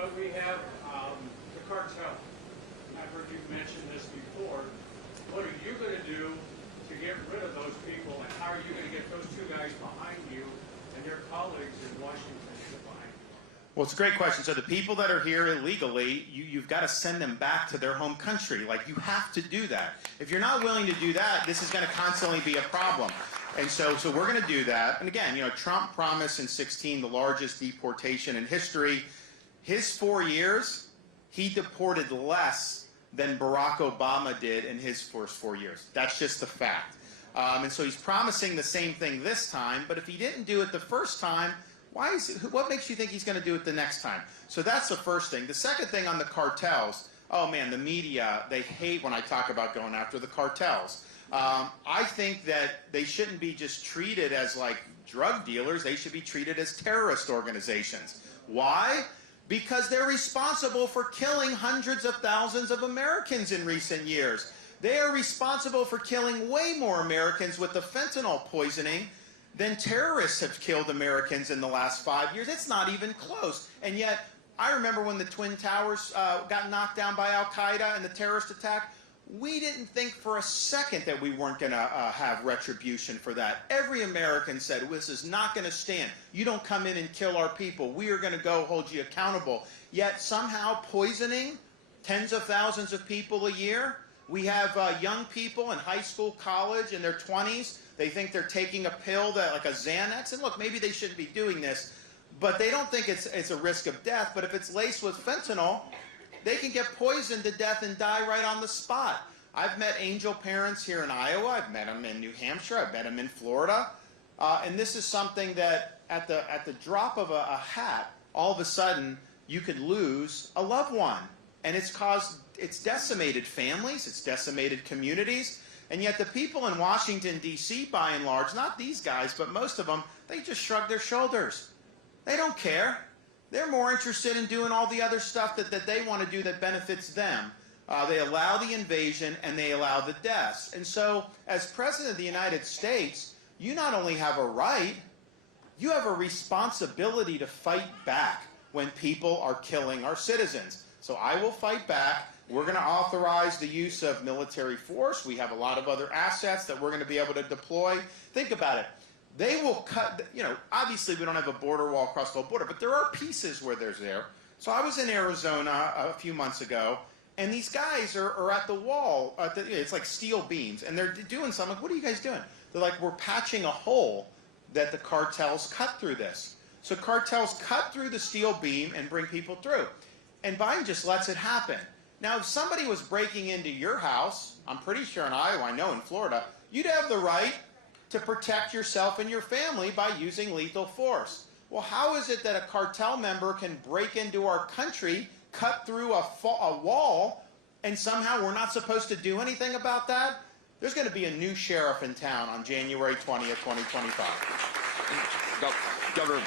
But we have the cartel. And I've heard you mention this before. What are you going to do to get rid of those people, and how are you going to get those two guys behind you and their colleagues in Washington to get behind you? Well, it's a great question. So the people that are here illegally, you've got to send them back to their home country. Like, you have to do that. If you're not willing to do that, this is going to constantly be a problem. And so we're going to do that. And again, you know, Trump promised in 2016 the largest deportation in history. His 4 years, he deported less than Barack Obama did in his first 4 years. That's just a fact. And so he's promising the same thing this time, but if he didn't do it the first time, what makes you think he's going to do it the next time? So that's the first thing. The second thing on the cartels, oh man, the media, they hate when I talk about going after the cartels. I think that they shouldn't be just treated as like drug dealers. They should be treated as terrorist organizations. Why? Because they're responsible for killing hundreds of thousands of Americans in recent years. They are responsible for killing way more Americans with the fentanyl poisoning than terrorists have killed Americans in the last 5 years. It's not even close. And yet, I remember when the Twin Towers got knocked down by Al-Qaeda and the terrorist attack, we didn't think for a second that we weren't going to have retribution for that. Every American said, this is not going to stand. You don't come in and kill our people. We are going to go hold you accountable. Yet somehow poisoning tens of thousands of people a year. We have young people in high school, college, in their 20s. They think they're taking a pill, like a Xanax. And look, maybe they shouldn't be doing this, but they don't think it's a risk of death. But if it's laced with fentanyl, they can get poisoned to death and die right on the spot. I've met angel parents here in Iowa. I've met them in New Hampshire. I've met them in Florida. And this is something that at the drop of a hat, all of a sudden, you could lose a loved one. And it's decimated families, it's decimated communities. And yet the people in Washington, D.C., by and large, not these guys, but most of them, they just shrug their shoulders. They don't care. They're more interested in doing all the other stuff that they want to do that benefits them. They allow the invasion and they allow the deaths. And so, as President of the United States, you not only have a right, you have a responsibility to fight back when people are killing our citizens. So I will fight back. We're going to authorize the use of military force. We have a lot of other assets that we're going to be able to deploy. Think about it. They will cut, you know, obviously we don't have a border wall across the whole border, but there are pieces where there's there. So I was in Arizona a few months ago, and these guys are at the wall. It's like steel beams, and they're doing something. Like, what are you guys doing? They're like, we're patching a hole that the cartels cut through this. So cartels cut through the steel beam and bring people through. And Biden just lets it happen. Now, if somebody was breaking into your house, I'm pretty sure in Iowa, I know in Florida, you'd have the right to protect yourself and your family by using lethal force. Well, how is it that a cartel member can break into our country, cut through a wall, and somehow we're not supposed to do anything about that? There's going to be a new sheriff in town on January 20th, 2025. Governor.